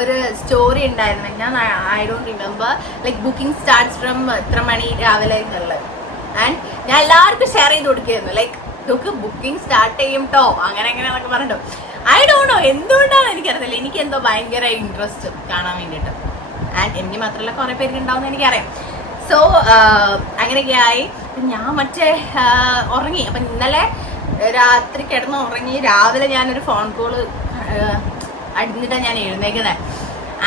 ഒരു സ്റ്റോറി ഉണ്ടായിരുന്നു. ഞാൻ I don't remember, like booking starts from എത്ര മണി രാവിലെ എന്നുള്ളത്. ആൻഡ് ഞാൻ എല്ലാവർക്കും ഷെയർ ചെയ്ത് കൊടുക്കുകയായിരുന്നു, ലൈക്ക് ഇതൊക്കെ ബുക്കിംഗ് സ്റ്റാർട്ട് ചെയ്യും കേട്ടോ അങ്ങനെ എന്നൊക്കെ പറഞ്ഞിട്ടോ. ഐ ഡോണ്ട് നോ എന്തുകൊണ്ടാണ് എനിക്കറിയില്ല, എനിക്ക് എന്തോ ഭയങ്കര ഇൻട്രസ്റ്റ് കാണാൻ വേണ്ടിയിട്ട്. ആൻഡ് എനിക്ക് മാത്രമല്ല കുറേ പേർക്ക് ഉണ്ടാവുമെന്ന് എനിക്കറിയാം. സോ അങ്ങനെയൊക്കെ ആയി. ഞാൻ ഉറങ്ങി. അപ്പം ഇന്നലെ രാത്രി കിടന്ന് ഉറങ്ങി. രാവിലെ ഞാനൊരു ഫോൺ കോള് അടിഞ്ഞിട്ടാണ് ഞാൻ എഴുന്നേക്കുന്നത്.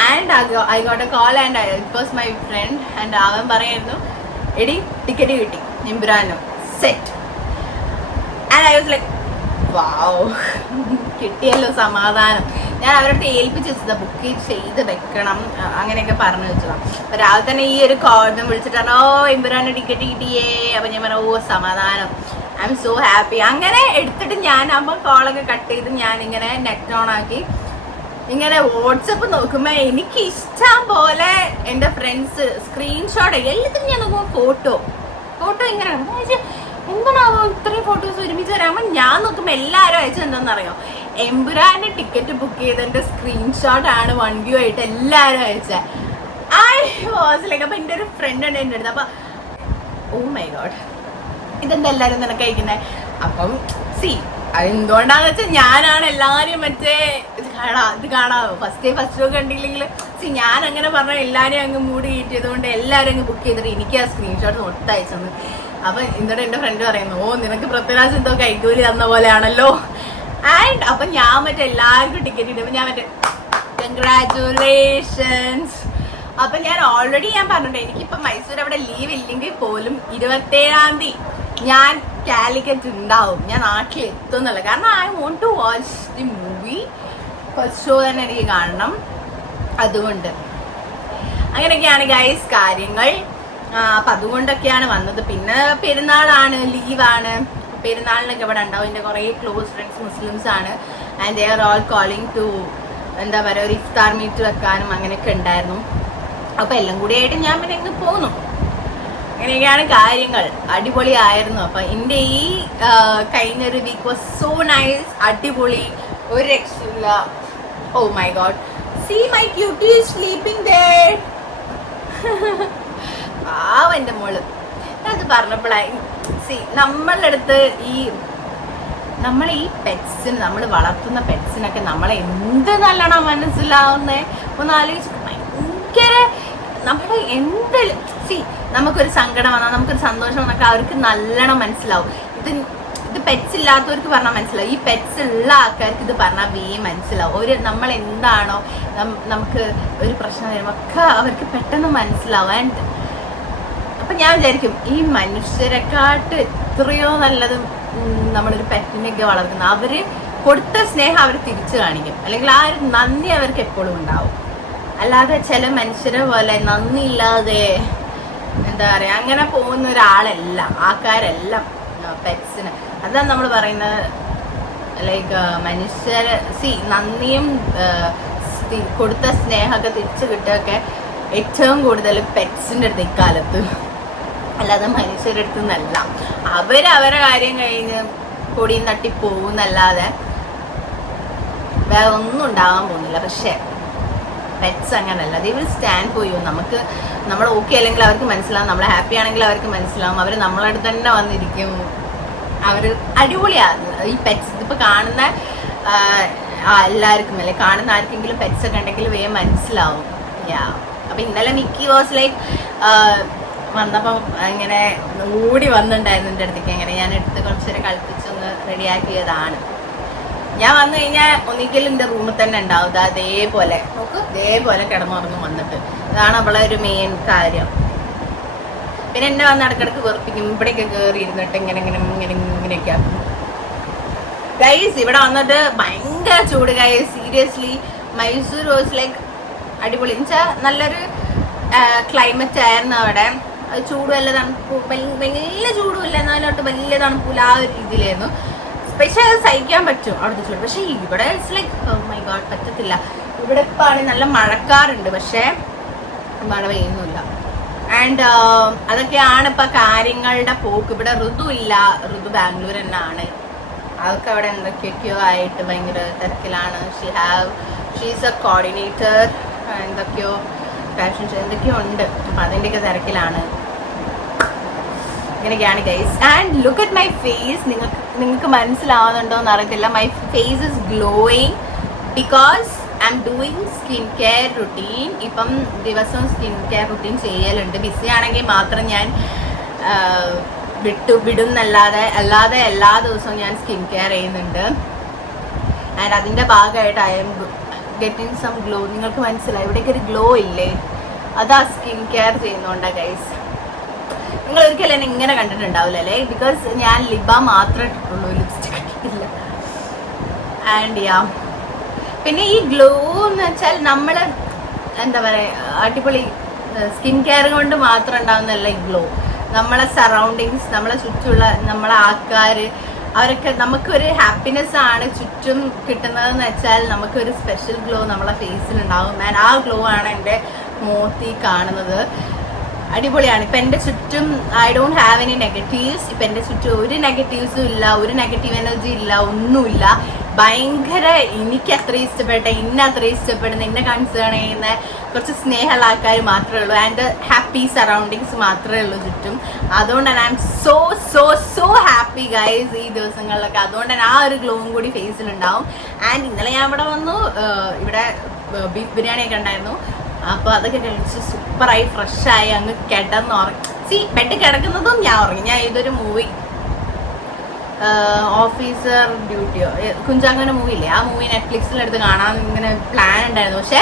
And I got a call and it was my friend. And അവൻ പറയായിരുന്നു എടി ടിക്കറ്റ് കിട്ടി എംപുരാനോ set. And I was like wow, കിട്ടിയല്ലോ സമാധാനം. ഞാൻ അവരുടെ ഏൽപ്പിച്ച് വെച്ചതാണ്, ബുക്ക് ചെയ്ത് വെക്കണം അങ്ങനെയൊക്കെ പറഞ്ഞു വെച്ചതാണ്. അപ്പം രാവിലെ തന്നെ ഈ ഒരു കോൾ വിളിച്ചിട്ടാണ് എംപുരാൻ്റെ ടിക്കറ്റ് കിട്ടിയേ. അപ്പം ഞാൻ പറഞ്ഞു സമാധാനം, ഐ എം സോ ഹാപ്പി. അങ്ങനെ എടുത്തിട്ട് ഞാൻ അപ്പം കോളൊക്കെ കട്ട് ചെയ്ത് ഞാനിങ്ങനെ നെറ്റ് ഓൺ ആക്കി ഇങ്ങനെ വാട്സപ്പ് നോക്കുമ്പോൾ എനിക്ക് ഇഷ്ടം പോലെ എൻ്റെ ഫ്രണ്ട്സ് സ്ക്രീൻഷോട്ട് എല്ലാത്തിനും ഞാൻ നോക്കുമ്പോൾ ഫോട്ടോ ഇങ്ങനെ എന്താണാവോ ഇത്രയും ഫോട്ടോസ് ഒരുമിച്ച് വരാകുമ്പോൾ ഞാൻ നോക്കുമ്പോൾ എല്ലാവരും അയച്ചത് എന്താണെന്നറിയോ, എംപുരാൻ്റെ ടിക്കറ്റ് ബുക്ക് ചെയ്തതിൻ്റെ സ്ക്രീൻഷോട്ട് ആണ് 1 വ്യൂ ആയിട്ട് എല്ലാവരും അയച്ചത്. ഐ വാസ് ലൈക്ക്, അപ്പം എൻ്റെ ഒരു ഫ്രണ്ട് ഉണ്ട് എൻ്റെ അടുത്ത്. അപ്പം ഓ മൈ ഗോഡ് ഇതെന്താ എല്ലാവരും നിനക്ക് അയക്കുന്നത്. അപ്പം അതെന്തുകൊണ്ടാന്ന് വെച്ചാൽ ഞാനാണ് എല്ലാവരും ഇത് കാണാമോ ഫസ്റ്റ് ഷോ കണ്ടില്ലെങ്കിൽ ഞാൻ അങ്ങനെ പറഞ്ഞാൽ എല്ലാവരും അങ്ങ് മൂഡ് കയറ്റിയതുകൊണ്ട് എല്ലാവരും അങ്ങ് ബുക്ക് ചെയ്തിട്ട് എനിക്ക് ആ സ്ക്രീൻഷോട്ട് ഒട്ടയച്ചെന്ന്. അപ്പം എന്നിട്ട് എൻ്റെ ഫ്രണ്ട് പറയുന്നു നിനക്ക് പൃഥ്വിരാജ് എന്തോ കൈക്കൂലി തന്ന പോലെയാണല്ലോ. ആൻഡ് അപ്പം ഞാൻ എല്ലാവർക്കും ടിക്കറ്റ് ഇടുമ്പോൾ ഞാൻ കൺഗ്രാറ്റുലേഷൻസ്. അപ്പം ഞാൻ ഓൾറെഡി പറഞ്ഞിട്ടുണ്ട് എനിക്കിപ്പം മൈസൂർ അവിടെ ലീവ് ഇല്ലെങ്കിൽ പോലും 27-ാം തീയതി ഞാൻ കാലിക്കറ്റ് ഉണ്ടാവും, ഞാൻ നാട്ടിലെത്തും എന്നുള്ള. കാരണം I want to watch the movie, first show തന്നെ എനിക്ക് കാണണം. അതുകൊണ്ട് അങ്ങനെയൊക്കെയാണ് ഗൈസ് കാര്യങ്ങൾ. അപ്പം അതുകൊണ്ടൊക്കെയാണ് വന്നത്. പിന്നെ പെരുന്നാളാണ്, ലീവാണ്. പെരുന്നാളിനൊക്കെ ഇവിടെ ഉണ്ടാവും. എൻ്റെ കുറേ ക്ലോസ് ഫ്രണ്ട്സ് മുസ്ലിംസ് ആണ്. And they are all calling to എന്താ പറയുക ഒരു ഇഫ്താർ മീറ്റ് വെക്കാനും അങ്ങനെയൊക്കെ ഉണ്ടായിരുന്നു. അപ്പം എല്ലാം കൂടി ആയിട്ട് ഞാൻ പിന്നെ ഇങ്ങ് പോന്നു. അങ്ങനെയൊക്കെയാണ് കാര്യങ്ങൾ. അടിപൊളിയായിരുന്നു. അപ്പം എൻ്റെ ഈ കഴിഞ്ഞൊരു വീക്ക് വാസ് സോ നൈസ്. അടിപൊളി, ഒരു രക്ഷയില്ല. Oh my god, See my cutie is sleeping there. എന്റെ മോള് അത് പറഞ്ഞപ്പോഴായി നമ്മളുടെ അടുത്ത് നമ്മൾ ഈ പെറ്റ്സിന് നമ്മൾ വളർത്തുന്ന പെറ്റ്സിനൊക്കെ നമ്മളെ എന്ത് നല്ലോണം മനസ്സിലാവുന്നേ ഒന്ന് ആലോചിച്ച് ഭയങ്കര നമ്മുടെ എന്ത് നമുക്കൊരു സങ്കടം വന്നാൽ നമുക്കൊരു സന്തോഷം വന്നൊക്കെ അവർക്ക് നല്ലോണം മനസ്സിലാവും. ഇത് പെറ്റ്സ് ഇല്ലാത്തവർക്ക് പറഞ്ഞാൽ മനസ്സിലാവും, ഈ പെറ്റ്സ് ഉള്ള ആൾക്കാർക്ക് ഇത് പറഞ്ഞാൽ മനസ്സിലാവും. നമ്മൾ എന്താണോ നമുക്ക് ഒരു പ്രശ്നം വരുമ്പോൾ ഒക്കെ അവർക്ക് പെട്ടെന്ന് മനസ്സിലാവും. ആൻഡ് അപ്പം ഞാൻ വിചാരിക്കും ഈ മനുഷ്യരെക്കാട്ട് എത്രയോ നല്ലത് നമ്മളൊരു പെറ്റിനെയൊക്കെ വളർത്തുന്നത്. അവർ കൊടുത്ത സ്നേഹം അവർ തിരിച്ചു കാണിക്കും, അല്ലെങ്കിൽ ആ ഒരു നന്ദി അവർക്ക് എപ്പോഴും ഉണ്ടാവും. അല്ലാതെ ചില മനുഷ്യരെ പോലെ നന്ദിയില്ലാതെ എന്താ പറയുക അങ്ങനെ പോകുന്ന ഒരാളല്ല ആൾക്കാരെല്ലാം പെറ്റ്സിന്. അതാണ് നമ്മൾ പറയുന്നത്. ലൈക്ക് മനുഷ്യർ നന്ദിയും കൊടുത്ത സ്നേഹമൊക്കെ തിരിച്ചു കിട്ടുകയൊക്കെ ഏറ്റവും കൂടുതൽ പെറ്റ്സിൻ്റെ അടുത്ത് ഇക്കാലത്ത്, അല്ലാതെ മനുഷ്യരുടെ അടുത്ത് നിന്നല്ല. അവരെ കാര്യം കഴിഞ്ഞ് പൊടിയും തട്ടി പോകുന്നല്ലാതെ വേറെ ഒന്നും ഉണ്ടാകാൻ പോകുന്നില്ല. പക്ഷെ പെറ്റ്സ് അങ്ങനല്ല, ദേ വിൽ സ്റ്റാൻഡ് ഫോർ യു. നമ്മൾ ഓക്കെ അല്ലെങ്കിൽ അവർക്ക് മനസ്സിലാവും, നമ്മൾ ഹാപ്പി ആണെങ്കിൽ അവർക്ക് മനസ്സിലാവും. അവർ നമ്മളെ അടുത്ത് തന്നെ വന്നിരിക്കും. അവർ അടിപൊളിയാണ് ഈ പെറ്റ്സ്. ഇതിപ്പോൾ കാണുന്ന എല്ലാവർക്കും അല്ലെ, കാണുന്ന ആർക്കെങ്കിലും പെറ്റ്സ് ഒക്കെ ഉണ്ടെങ്കിൽ വേഗം മനസ്സിലാവും. അപ്പം ഇന്നലെ മിക്കി വാസ് ലൈക്ക് വന്നപ്പം ഇങ്ങനെ ഓടി വന്നിട്ടുണ്ടായിരുന്നു എൻ്റെ അടുത്തേക്ക്. അങ്ങനെ ഞാൻ എടുത്ത് കുറച്ച് നേരം കളിപ്പിച്ചൊന്ന് റെഡിയാക്കിയതാണ്. ഞാൻ വന്നു കഴിഞ്ഞാൽ ഒന്നിക്കലും എൻ്റെ റൂമിൽ തന്നെ ഉണ്ടാവും. അതേപോലെ ഇതേപോലെ കിടന്നുറങ്ങും വന്നിട്ട്. ഇതാണ് അവളെ ഒരു മെയിൻ കാര്യം. പിന്നെ എന്നെ വന്ന് ഇടക്കിടക്ക് വെറുപ്പിക്കും, ഇവിടെയൊക്കെ കയറി ഇരുന്നിട്ട് ഇങ്ങനെയൊക്കെ ആക്കും. ഗൈസ് ഇവിടെ വന്നിട്ട് ഭയങ്കര ചൂട് guys. Seriously Mysore was like അടിപൊളി എന്നുവെച്ചാൽ നല്ലൊരു ക്ലൈമറ്റ് ആയിരുന്നു അവിടെ. ചൂടുമല്ല തണുപ്പ്, വലിയ ചൂടുമില്ല എന്നാലോട്ട് വലിയ തണുപ്പില്ല, ആ ഒരു രീതിയിലായിരുന്നു. പക്ഷെ അത് സഹിക്കാൻ പറ്റും അവിടുത്തെ ചൂട്. പക്ഷെ ഇവിടെ it's like oh my god പറ്റത്തില്ല. ഇവിടെ ഇപ്പം ആണ് നല്ല മഴക്കാറുണ്ട്, പക്ഷേ മഴ പെയ്യുന്നില്ല. ആൻഡ് അതൊക്കെയാണ് ഇപ്പം കാര്യങ്ങളുടെ പോക്ക്. ഇവിടെ ഋതു ഇല്ല, ഋതു ബാംഗ്ലൂർ തന്നെ ആണ്. അതൊക്കെ അവിടെ എന്തൊക്കെയൊക്കെയോ ആയിട്ട് ഭയങ്കര തിരക്കിലാണ്. ഷീസ് എ കോർഡിനേറ്റർ, എന്തൊക്കെയോ ഫാഷൻ ഷോ എന്തൊക്കെയോ ഉണ്ട്. അപ്പം അതിൻ്റെയൊക്കെ തിരക്കിലാണ്. ഇങ്ങനെയൊക്കെയാണ് guys. And look at my face. നിങ്ങൾക്ക് മനസ്സിലാവുന്നുണ്ടോ എന്ന് അറിയത്തില്ല. My face is glowing because I am doing skin care routine. ഇപ്പം ദിവസവും സ്കിൻ കെയർ റുട്ടീൻ ചെയ്യലുണ്ട്. ബിസി ആണെങ്കിൽ മാത്രം ഞാൻ വിടുന്നല്ലാതെ എല്ലാ ദിവസവും ഞാൻ സ്കിൻ കെയർ ചെയ്യുന്നുണ്ട്. ആൻഡ് അതിൻ്റെ ഭാഗമായിട്ട് I am getting some glow. നിങ്ങൾക്ക് മനസ്സിലായി ഇവിടേക്ക് ഒരു ഗ്ലോ ഇല്ലേ, അതാ സ്കിൻ കെയർ ചെയ്യുന്നതുകൊണ്ടാണ് ഗൈസ്. നിങ്ങൾ ഒരിക്കലും എന്നെ ഇങ്ങനെ കണ്ടിട്ടുണ്ടാവില്ല അല്ലേ, ബിക്കോസ് ഞാൻ ലിബ മാത്രമേ ഇട്ടിട്ടുള്ളൂ, ലിപ്സ്റ്റിക് ഇട്ടിട്ടില്ല. ആൻഡ് പിന്നെ ഈ ഗ്ലോ എന്ന് വെച്ചാൽ നമ്മൾ എന്താ പറയുക അടിപൊളി സ്കിൻ കെയർ കൊണ്ട് മാത്രം ഉണ്ടാവുന്നതല്ല ഈ ഗ്ലോ. നമ്മളെ സറൗണ്ടിങ്സ്, നമ്മളെ ചുറ്റുമുള്ള നമ്മളെ ആൾക്കാർ, അവരൊക്കെ നമുക്കൊരു ഹാപ്പിനെസ് ആണ് ചുറ്റും കിട്ടുന്നതെന്ന് വെച്ചാൽ നമുക്കൊരു സ്പെഷ്യൽ ഗ്ലോ നമ്മളെ ഫേസിലുണ്ടാവും. ആൻഡ് ആ ഗ്ലോ ആണ് എൻ്റെ മുഖത്തിൽ കാണുന്നത്. അടിപൊളിയാണ്. ഇപ്പം എൻ്റെ ചുറ്റും I don't have any negatives. ഇപ്പം എൻ്റെ ചുറ്റും ഒരു നെഗറ്റീവ്സും ഇല്ല, ഒരു നെഗറ്റീവ് എനർജി ഇല്ല, ഒന്നുമില്ല. ഭയങ്കര എനിക്ക് അത്രയും ഇഷ്ടപ്പെട്ട, ഇന്നെ അത്രയും ഇഷ്ടപ്പെടുന്ന, എന്നെ കൺസേൺ ചെയ്യുന്ന കുറച്ച് സ്നേഹമുള്ള ആൾക്കാർ മാത്രമേ ഉള്ളൂ. ആൻഡ് ഹാപ്പി സറൗണ്ടിങ്സ് മാത്രമേ ഉള്ളൂ ചുറ്റും. അതുകൊണ്ട് തന്നെ I am so so so happy guys ഈ ദിവസങ്ങളിലൊക്കെ. അതുകൊണ്ട് തന്നെ ആ ഒരു ഗ്ലോവും കൂടി ഫേസിലുണ്ടാവും. ആൻഡ് ഇന്നലെ ഞാൻ ഇവിടെ വന്നു, ഇവിടെ ബീഫ് ബിരിയാണിയൊക്കെ ഉണ്ടായിരുന്നു. അപ്പോൾ അതൊക്കെ കഴിച്ച് സൂപ്പറായി ഫ്രഷായി അങ്ങ് കിടന്നുറങ്ങി. ബെഡ് കിടക്കുന്നതും ഞാൻ ഉറങ്ങി. ഞാൻ ഇതൊരു മൂവി ഓഫീസർ ഡ്യൂട്ടിയോ കുഞ്ചാക്കോൻ്റെ മൂവി ഇല്ലേ, ആ മൂവി നെറ്റ്ഫ്ലിക്സിലെടുത്ത് കാണാൻ ഇങ്ങനെ പ്ലാൻ ഉണ്ടായിരുന്നു, പക്ഷേ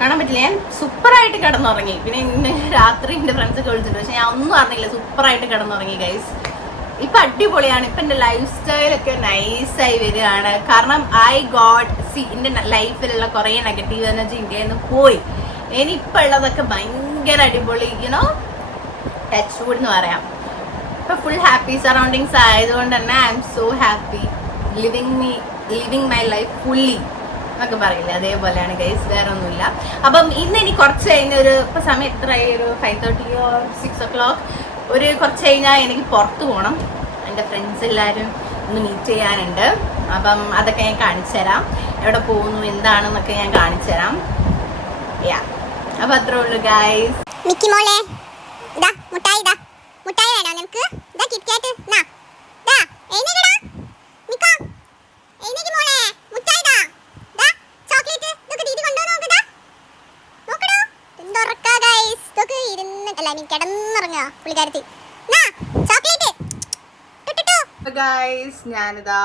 കാണാൻ പറ്റില്ല. ഞാൻ സൂപ്പറായിട്ട് കിടന്നുറങ്ങി. പിന്നെ ഇന്ന് രാത്രി എൻ്റെ ഫ്രണ്ട്സൊക്കെ വിളിച്ചിട്ടുണ്ട്, പക്ഷെ ഞാൻ ഒന്നും അറിഞ്ഞില്ല. സൂപ്പറായിട്ട് കിടന്നുറങ്ങി ഗൈസ്. ഇപ്പം അടിപൊളിയാണ്. ഇപ്പം എൻ്റെ ലൈഫ് സ്റ്റൈലൊക്കെ നൈസായി വരികയാണ്. കാരണം എൻ്റെ ലൈഫിലുള്ള കുറേ നെഗറ്റീവ് എനർജി ഇന്ത്യയിൽ നിന്ന് പോയി. ഇനിയിപ്പോൾ ഉള്ളതൊക്കെ ഭയങ്കര അടിപൊളി, ടച്ച് വുഡ് എന്ന് പറയാം. ഇപ്പം ഫുൾ ഹാപ്പി സറൗണ്ടിങ്സ് ആയതുകൊണ്ട് തന്നെ I am so happy living my life fully എന്നൊക്കെ പറയില്ലേ, അതേപോലെയാണ് ഗൈസ്. വേറെ ഒന്നുമില്ല. അപ്പം ഇന്ന് ഇനി കുറച്ച് കഴിഞ്ഞൊരു ഇപ്പം സമയം എത്രയായി, ഒരു 5:30 or 6 o'clock. ഒരു കുറച്ച് കഴിഞ്ഞാൽ എനിക്ക് പുറത്ത് പോകണം. എൻ്റെ ഫ്രണ്ട്സ് എല്ലാവരും ഒന്ന് മീറ്റ് ചെയ്യാനുണ്ട്. അപ്പം അതൊക്കെ ഞാൻ കാണിച്ചു തരാം, എവിടെ പോകുന്നു എന്താണെന്നൊക്കെ ഞാൻ കാണിച്ചു തരാം. യാ, അപ്പം അത്രേ ഉള്ളൂ ഗൈസ്. മിക്കി മോളെ ഇതാ മുട്ടായി, ഇതാ മുട്ടായി വേണോ നിനക്ക്? ഇതാ കിറ്റ്കാറ്റ്, നാ ദാ എഴുന്നേക്കടാ മിക്ക, എഴുന്നേക്ക് മോളെ, മുട്ടായി ദാ ദാ ചോക്ലേറ്റ്, ഇതൊക്കെ ദീദി കൊണ്ടുവന്ന് നോക്കടാ, നോക്കടാ എന്തുറക്കാ ഗൈസ്, ഇതൊക്കെ ഇരുന്ന് അല്ല നീ കിടന്നുറങ്ങുക പുള്ളിക്കാരത്തി. നാ ചോക്ലേറ്റ് ടുട്ടുട്ടു. ഗൈസ് ഞാനിതാ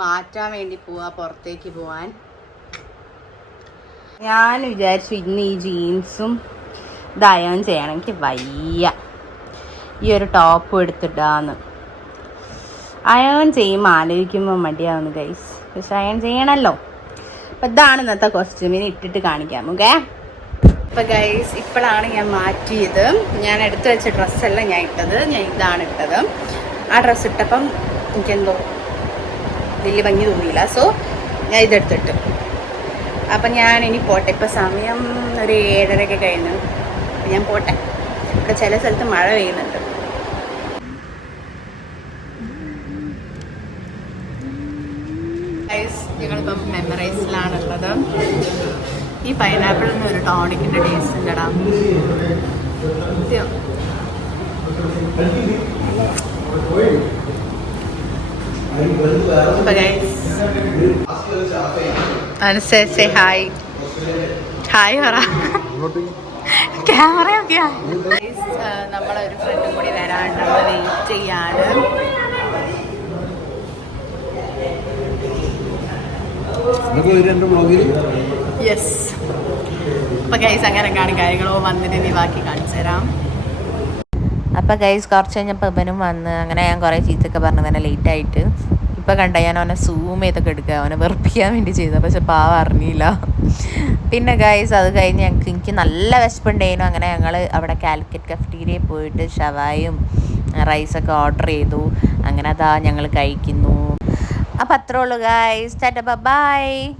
മാറ്റാൻ വേണ്ടി പോവാ, പുറത്തേക്ക് പോവാൻ. ഞാൻ വിചാരിച്ചു ഇന്ന് ഈ ജീൻസും ഇത് അയൺ ചെയ്യണം, എനിക്ക് വയ്യ ഈ ഒരു ടോപ്പ് എടുത്തിട്ടാന്ന്. അയൺ ചെയ്യുമ്പോൾ ആലോചിക്കുമ്പോൾ മടിയാവുന്നു ഗൈസ്, പക്ഷെ അയൺ ചെയ്യണമല്ലോ. അപ്പം ഇതാണ് ഇന്നത്തെ കോസ്റ്റ്യൂമിന് ഇട്ടിട്ട് കാണിക്കാം. ഓക്കെ, അപ്പം ഗൈസ് ഇപ്പോഴാണ് ഞാൻ മാറ്റിയത്. ഞാൻ എടുത്തു വെച്ച ഡ്രസ്സല്ല ഞാൻ ഇട്ടത്, ഞാൻ ഇതാണ് ഇട്ടത്. ആ ഡ്രസ്സ് ഇട്ടപ്പം എനിക്കെന്തോ വലിയ ഭംഗി തോന്നിയില്ല, സോ ഞാൻ ഇതെടുത്തിട്ട്. അപ്പം ഞാൻ ഇനി പോട്ടെ, ഇപ്പം സമയം ഒരു 7:30 കഴിഞ്ഞു. ഞാൻ പോട്ടെ, ഇവിടെ ചില സ്ഥലത്ത് മഴ പെയ്യുന്നുണ്ട്. ഞങ്ങളിപ്പം മെമ്മറൈസിലാണുള്ളത്. ഈ പൈനാപ്പിളിന് ഒരു ടോണിക്കിൻ്റെ ടേസ്റ്റ് ഉണ്ടടാ. അനുസരിച്ച് ഹായ് ഹായ് പറ, ക്യാമറ ഒക്കെയാ. നമ്മളൊരു ഫ്രണ്ടും കൂടി വരാണ്ട് വെയിറ്റ് ചെയ്യാണ്. യെസ്, അപ്പൊ ഗൈസ് അങ്ങനെയൊക്കെയാണ് കാര്യങ്ങളോ. വന്നിട്ട് നീ ബാക്കി കാണിച്ചു തരാം. അപ്പോൾ ഗൈസ് കുറച്ച് കഴിഞ്ഞപ്പോൾ ഇവനും വന്ന്, അങ്ങനെ ഞാൻ കുറേ ചീത്തൊക്കെ പറഞ്ഞു തന്നെ ലേറ്റായിട്ട്. ഇപ്പോൾ കണ്ട ഞാൻ അവനെ സൂം ചെയ്തൊക്കെ എടുക്കുക, അവനെ വെറുപ്പിക്കാൻ വേണ്ടി ചെയ്തത്, പക്ഷെ പാവം അറിഞ്ഞില്ല. പിന്നെ ഗൈസ് അത് കഴിഞ്ഞ് എനിക്ക് നല്ല വിശപ്പുണ്ടായിരുന്നു. അങ്ങനെ ഞങ്ങൾ അവിടെ കാലിക്കറ്റ് കഫ്റ്റീരിയയിൽ പോയിട്ട് ഷവായും റൈസൊക്കെ ഓർഡർ ചെയ്തു. അങ്ങനെ അതാ ഞങ്ങൾ കഴിക്കുന്നു. അപ്പോൾ അത്രേ ഉള്ളൂ ഗൈസ്, ടാറ്റാ ബൈ.